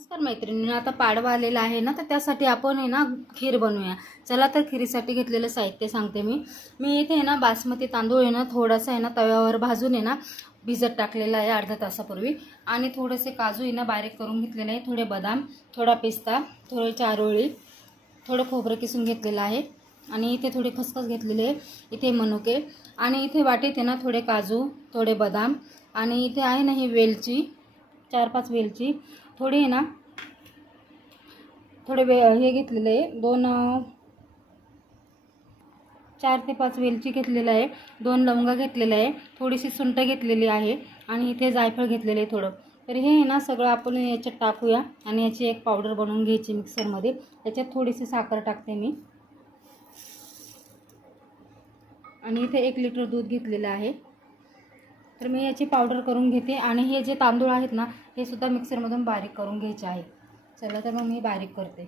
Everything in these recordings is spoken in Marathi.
नमस्कार मैत्रिणींनो आता पाडवा आलेला आहे ना तर त्यासाठी आपण आहे ना खीर बनवूया. चला तर खिरीसाठी घेतलेलं साहित्य सांगते मी. मी इथे आहे ना बासमती तांदूळ आहे ना थोडासा आहे ना तव्यावर भाजून आहे ना भिजत टाकलेला आहे अर्ध्या तासापूर्वी. आणि थोडेसे काजू आहे ना बारीक करून घेतलेले आहे थोडे बदाम थोडा पिस्ता थोडे चारोळी थोडं खोबरं किसून घेतलेलं आहे. आणि इथे थोडे खसखस घेतलेले आहे इथे मनुके. आणि इथे वाटेत आहे ना थोडे काजू थोडे बदाम. आणि इथे आहे ना ही वेलची चार पाच वेलची. थोडी आहे ना. थोडे वे हे घेतलेलं आहे. दोन चार ते पाच वेलची घेतलेलं आहे. दोन लवंगा घेतलेलं आहे. थोडीशी सुंट घेतलेली आहे आणि इथे जायफळ घेतलेलं आहे थोडं. तर हे आहे ना सगळं आपण याच्यात टाकूया आणि याची एक पावडर बनवून घ्यायची मिक्सरमध्ये. याच्यात थोडीशी साखर टाकते मी. आणि इथे एक लिटर दूध घेतलेलं आहे. तर मी याची पावडर करून घेते आणि हे जे तांदूळ आहेत ना हे सुद्धा मिक्सरमधून बारीक करून घ्यायचे आहे. चला तर मग मी बारीक करते.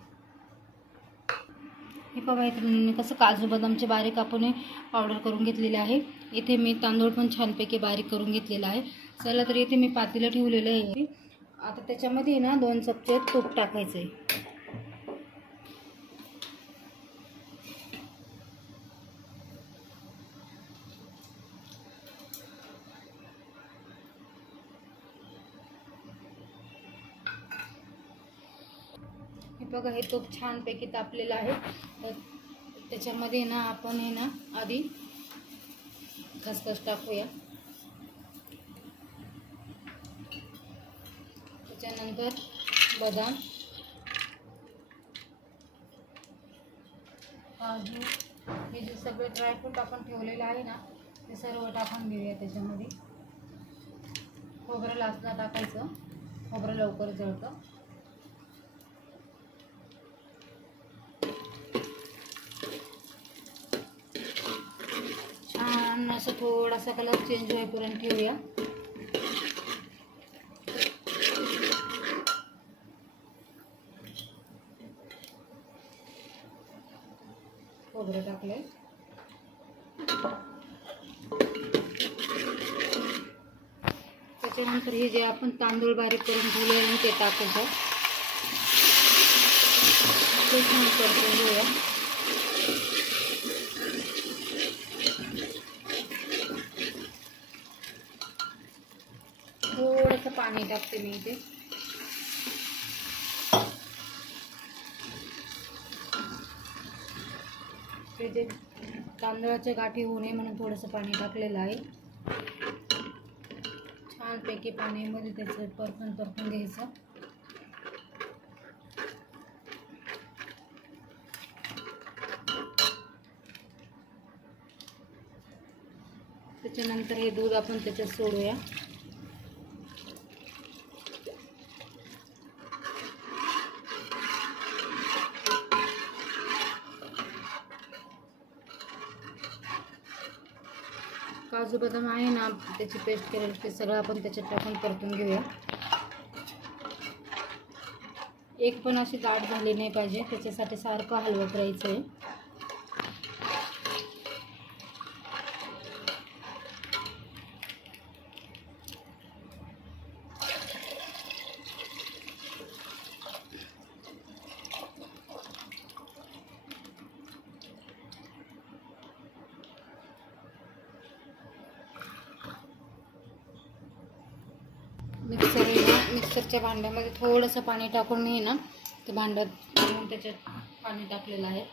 हे बघा इथे मी कसं काजू बदामचे बारीक आपण हे पावडर करून घेतलेले आहे. इथे मी तांदूळ पण छानपैकी बारीक करून घेतलेला आहे. चला तर इथे मी पातेलं ठेवलेलं आहे. आता त्याच्यामध्ये ना दोन चमचे तूप टाकायचं आहे बघा हे तूप छानपैकी तापलेलं आहे. तर त्याच्यामध्ये ना आपण हे ना आधी खसखस टाकूया. त्याच्यानंतर बदाम. काजू. हे जे सगळे ड्रायफ्रूट आपण ठेवलेलं आहे ना ते सर्व टाकून घेऊया त्याच्यामध्ये. खोबरं लासला टाकायचं. खोबरं लवकर जळतं. असं थोडासा कलर चेंज होईपर्यंत ठेवूया हे जे आपण तांदूळ बारीक टाकायचं ते छान पाणी टाकते मी इथे. ते तांदळाच्या गाठी होऊ नये म्हणून थोडंसं पाणी टाकलेलं आहे. छानपैकी पाण्यामध्ये त्याचं परतून परतून घ्यायचं. त्याच्यानंतर हे दूध आपण त्याच्यात सोडूया. काजू बदाम आहे ना त्याची पेस्ट केलेली ते सगळं आपण त्याच्यात टाकून परतून घेऊया. एक पण अशी दाट झाली नाही पाहिजे त्याच्यासाठी सारखं हलवत राहायचं आहे मिक्सर मिक्सरच्या भांड्यामध्ये थोडंसं पाणी टाकून मी ना ते भांड्यात घालून त्याच्यात पाणी टाकलेलं आहे.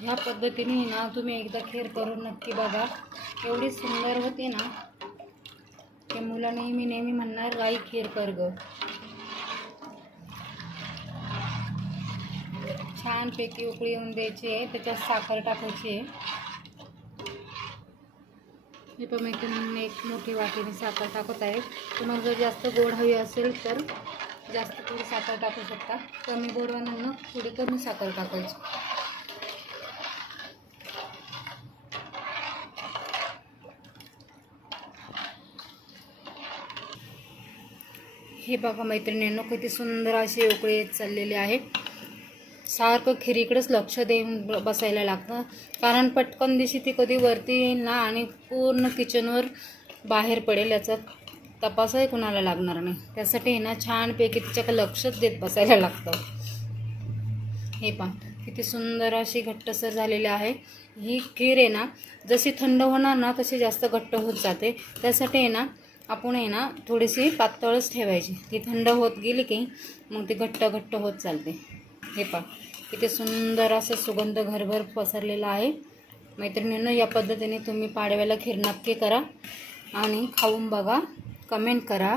ह्या पद्धतीने ना तुम्ही एकदा खीर करून नक्की बघा. एवढी सुंदर होती ना की मुलं नेहमी नेहमी म्हणणार गाई खीर कर गं. छानपैकी उकळी येऊन द्यायची आहे. त्याच्यात साखर टाकायची आहे. मी पण मी एक मोठी वाटीने साखर टाकत आहे. तुम्हाला जर जास्त गोड हवी असेल तर जास्त थोडी साखर टाकू शकता. कमी गोडवानं थोडी कमी साखर टाकायची. हे बघा मैत्रिणींनो किती सुंदर असे उकळी येत चाललेले आहे. सारखं खिरीकडेच लक्ष देऊन ब- बसायला लागतं. कारण पटकन दिवशी ती कधी वरती येईल ना आणि पूर्ण किचनवर बाहेर पडेल याचा तपासही कुणाला लागणार नाही. त्यासाठी आहे ना छानपैकी तिच्याकडे लक्षच देत बसायला लागतं. हे पहा किती सुंदर अशी घट्टसर झालेली आहे. ही खीर आहे ना जशी थंड होणार ना तशी जास्त घट्ट होत जाते. त्यासाठी आहे ना आपण आहे ना थोडीशी पातळच ठेवायची. ती थंड होत गेली की मग ती घट्ट घट्ट होत चालते. हे पहा. किती सुंदर असं सुगंध घरभर पसरलेला आहे. मैत्रिणीनं या पद्धतीने तुम्ही पाडव्याला खीर नक्की करा आणि खाऊन बघा. कमेंट करा.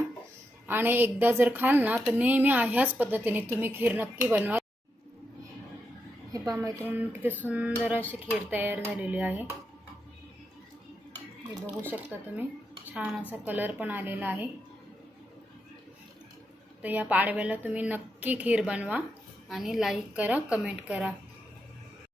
आणि एकदा जर खाल ना तर नेहमी ह्याच पद्धतीने तुम्ही खीर नक्की बनवा. हे पहा मैत्रिणी किती सुंदर अशी खीर तयार झालेली आहे. हे बघू शकता तुम्ही छान असा कलर पण आलेला आहे. तर या पाडव्याला तुम्ही नक्की खीर बनवा. आणि लाईक करा कमेंट करा.